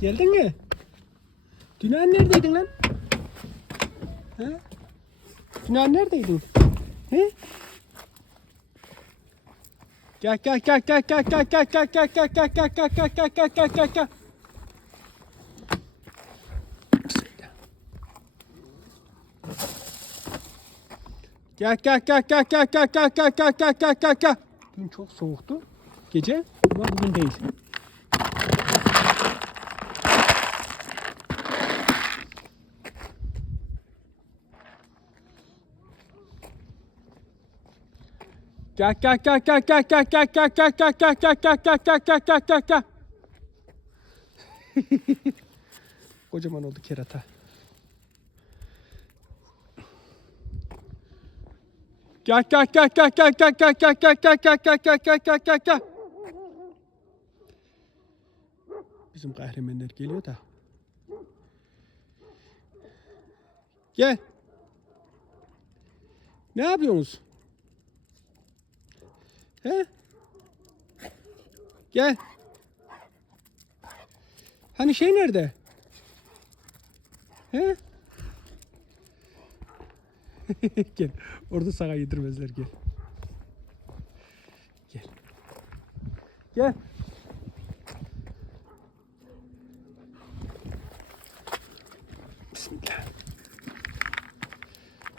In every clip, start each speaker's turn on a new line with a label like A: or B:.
A: Geldin mi? Dünən neredeydin lan? Ha? Dünən neredeydin? He? Gel gel gel gel gel gel gel gel gel gel gel gel gel gel gel gel gel gel. Gel gel gel gel gel gel gel gel gel gel gel gel gel. Dün çok soğuktu gece ama bugün değil. Gel gel gel gel gel gel gel gel gel gel gel gel gel gel gel gel gel gel gel. Kocaman oldu kerata. Gel gel gel gel gel gel gel gel gel gel gel gel gel gel gel gel gel. Bizim kahramanlar geliyor da. Gel. Ne yapıyorsunuz? He? Gel. Hani şey nerede? He? gel. Orada sana yedirmezler gel. Gel. Gel. Bismillah.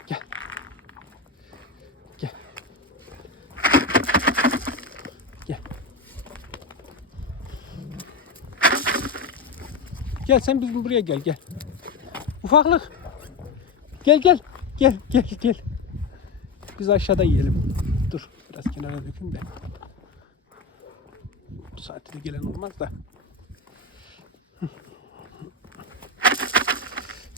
A: Gel. Gel. Gel. Gel sen bizim buraya gel gel. Ufaklık. Gel gel. Gel gel gel. Biz aşağıda yiyelim. Dur biraz kenara dökün de. Bu saatte de gelen olmaz da.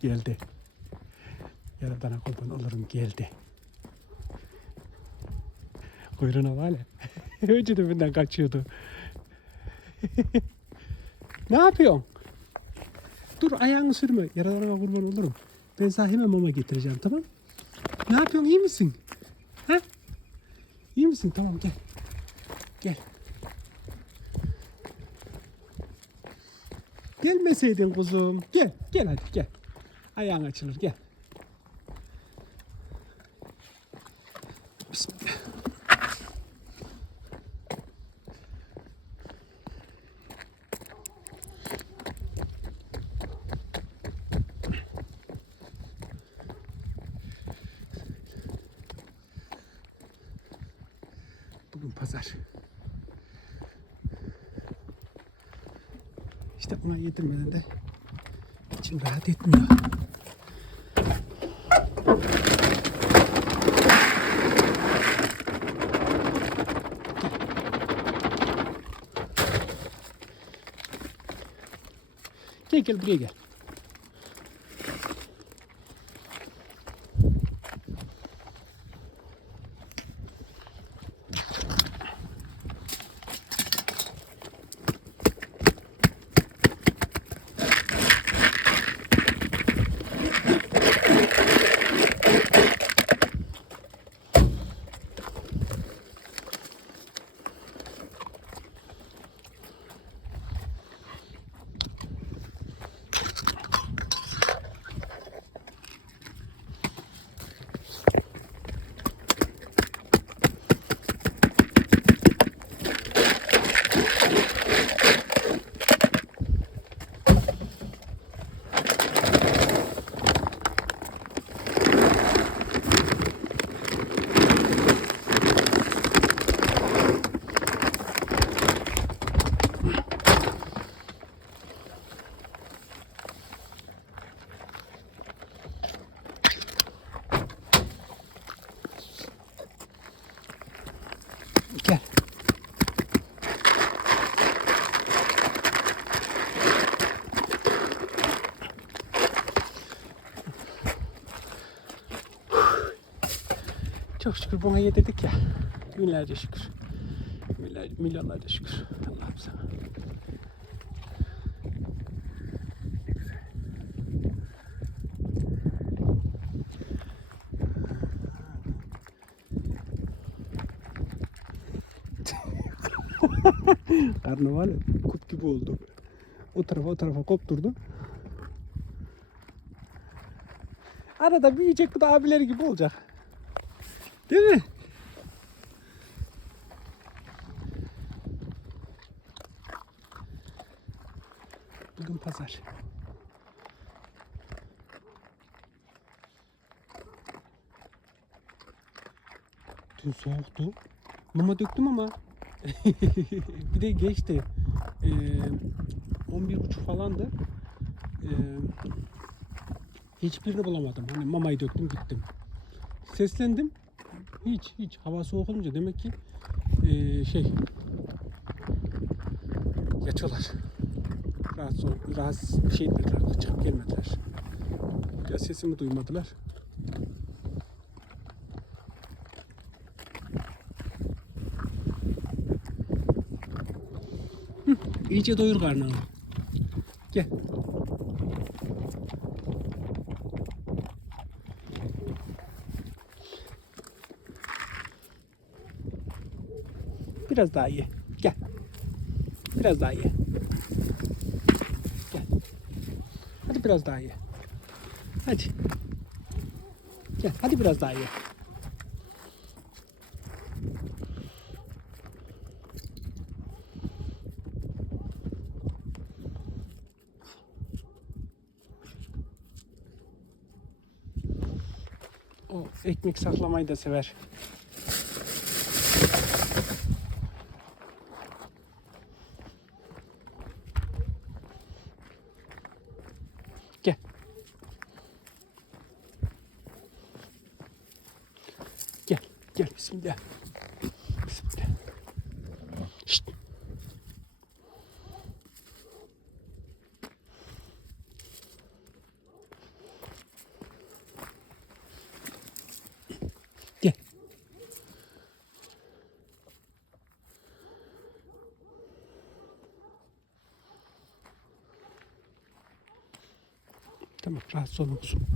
A: geldi. Yaradana kurban olurum geldi. Kuyruğuna var ya. Önce de benden kaçıyordu. ne yapıyorsun? Dur ayağını sürme. Yaralarına kurban olurum. Ben sana hemen mama getireceğim tamam? Ne yapıyorsun iyi misin? Ha? İyi misin? Tamam gel. Gel. Gelmeseydin kuzum. Gel. Gel hadi gel. Ayağın açılır gel. Bugün pazar. İşte ona yedirmeden de içim rahat etmiyor. Gel gel buraya. Çok şükür buna yedirdik ya. Binlerce şükür. Milyar, milyonlarca şükür. Allah'ım sana. Karnı var ya kut gibi oldu. O tarafa o tarafa kopturdu. Arada büyüyecek bu da abileri gibi olacak. Değil mi? Bugün pazar. Dün soğuktu. Mama döktüm ama bir de geçti. Ee, 11.30 falandı. Ee, hiçbirini bulamadım. Hani mamayı döktüm gittim. Seslendim. Hiç hiç hava soğuk olunca demek ki ee, şey yatıyorlar. Rahatsız, ol, rahatsız şey etmediler, çıkıp gelmediler. Ya sesimi duymadılar. Hı, iyice doyur karnını. Gel. Biraz daha ye. Gel. Biraz daha ye. Gel. Hadi biraz daha ye. Hadi. Gel. Hadi biraz daha ye. O ekmek saklamayı da sever. Gel. Gel. Bismillah. Bismillah. Şşt. Gel. Tamam rahatsız olma kuzum.